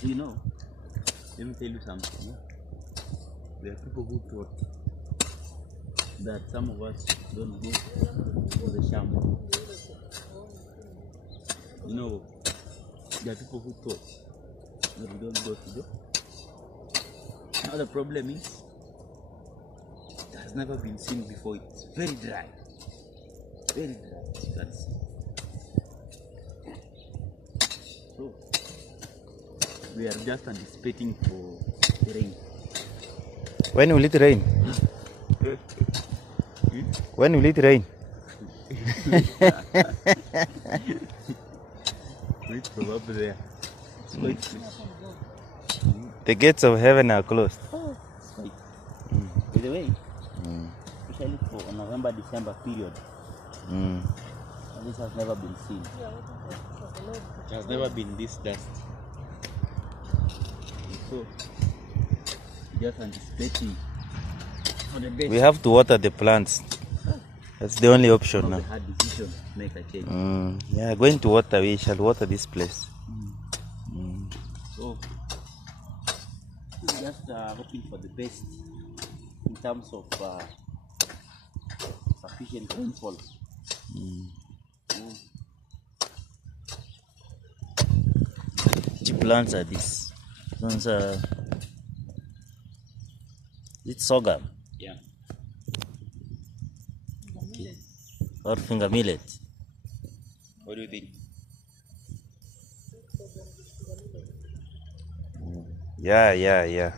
You know, let me tell you something. Yeah? There are people who thought that some of us don't go to the shampoo. You know, there are people who thought that we don't go to the. Now the problem is, it has never been seen before. It's very dry, as you can see. So we are just anticipating for the rain. When will it rain? When will it rain? It's probably there. It's quite close. The gates of heaven are closed. It's quite. By the way, especially for November, December period, this has never been seen. It has never been this dust. So, just anticipating for the best. We have to water the plants. That's the only option now. We had decision to make a change. Yeah, going to water. We shall water this place. So, we're just hoping for the best in terms of sufficient rainfall. Which plants are these? Those are. It's sorghum. Yeah. Or finger millet. What do you think? Yeah.